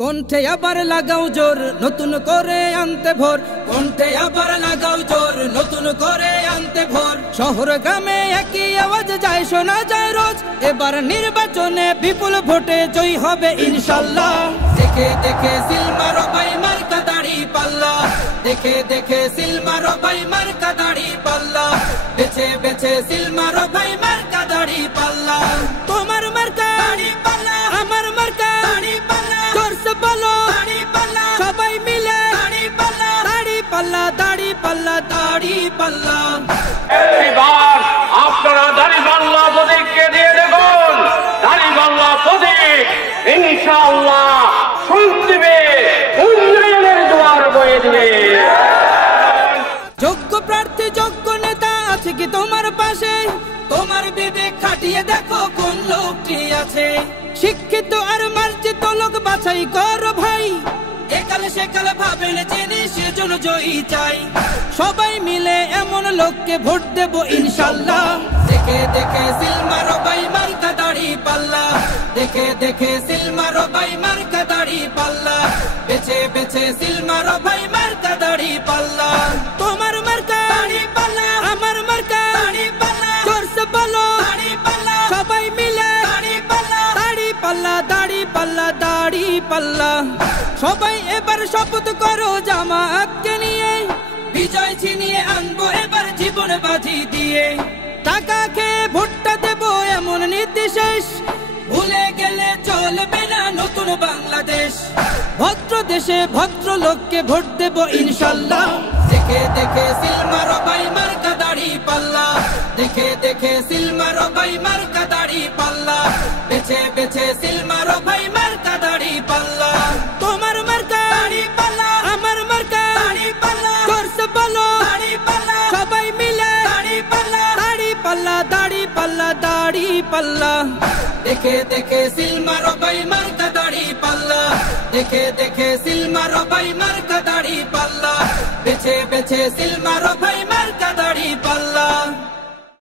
কণ্ঠে আবার লাগাও জোর নতুন করে আনতে ভোর, কণ্ঠে আবার লাগাও জোর নতুন করে আনতে ভোর। শহর গ্রামে একই আওয়াজ যায় শোনা যায় রোজ, এবার নির্বাচনে বিপুল ভোটে জয়ী হবে ইনশাল্লাহ। দেখে দেখে সিল মারো ভাই মার্কা দাড়ি পাল্লা, দেখে দেখে সিল মারো ভাই মার্কা দাড়ি পাল্লা, বেছে বেছে সিল মারো ভাই মার্কা দাড়ি পাল্লা। তোমার মার্কা দাড়ি পাল্লা, আমার মার্কা দাড়ি পাল্লা, জোরসে বলো দাড়ি পাল্লা, সবাই মিলে দাড়ি পাল্লা, দাড়ি পাল্লা, দাড়ি পাল্লা, দাড়ি পাল্লা। এবার আপনারা দাড়ি পাল্লা প্রতীককে দিয়ে দেখুন, দাড়ি পাল্লা প্রতীক ইনশাআল্লাহ সুখ দিবে, উন্নয়নের দুয়ার বয়ে দিবে। যোগ্য প্রার্থী যোগ্য নেতা আছে কি তোমার পাশে? তোমার বিবেক খাটিয়ে দেখো কোন লোকটি আছে। শিক্ষিত আর মার্জিত লোক বাছাই করো ভাই, একালে সেকালে ভাবেন জেনে সেজন্য জয়ী চাই। সবাই মিলে এমন লোককে ভোট দেব ইনশাল্লাহ। দেখে দেখে সিল মারো ভাই মার্কা দাড়ি পাল্লা, দেখে দেখে সিল মারো ভাই মার্কা দাড়ি পাল্লা, বেছে বেছে সিল মারো ভাই মার্কা দাড়ি পাল্লা। তোমার মার্কা দাড়ি পাল্লা, আমার মার্কা দাড়ি পাল্লা, জোরসে বলো দাড়ি পাল্লা, সবাই মিলে দাড়ি পাল্লা, দাড়ি পাল্লা, দাড়ি পাল্লা, দাড়ি পাল্লা। সবাই এবার শপথ করো জামাতকে নিয়ে, বিজয় ছিনিয়ে আনবো এবার জীবন বাজি দিয়ে। টাকা খেয়ে ভোটটা দেবো এমন নীতি শেষ, ভুলে গেলে চলবে না নতুন বাংলাদেশ। ভদ্র দেশে ভদ্র লোককে ভোট দেব ইনশাল্লাহ। দেখে দেখে সিল মারো ভাই মার্কা দাড়ি পাল্লা, দেখে দেখে সিল মারো ভাই মার্কা দাড়ি পাল্লা, বেছে বেছে সিল মারো ভাই মার্কা দাড়ি পাল্লা। তোমার মার্কা দাড়ি পাল্লা, আমার মার্কা দাড়ি পাল্লা, জোরসে বলো দাড়ি পাল্লা, সবাই মিলে দাড়ি পাল্লা, দাড়ি পাল্লা, দাড়ি পাল্লা, দাড়ি পাল্লা। দেখে দেখে সিল মারো ভাই মার্কা দাড়ি পাল্লা, দেখে দেখে সিল মারো ভাই মার্কা দাড়ি পাল্লা, বেছে বেছে সিল মারো ভাই মার্কা দাড়ি পাল্লা।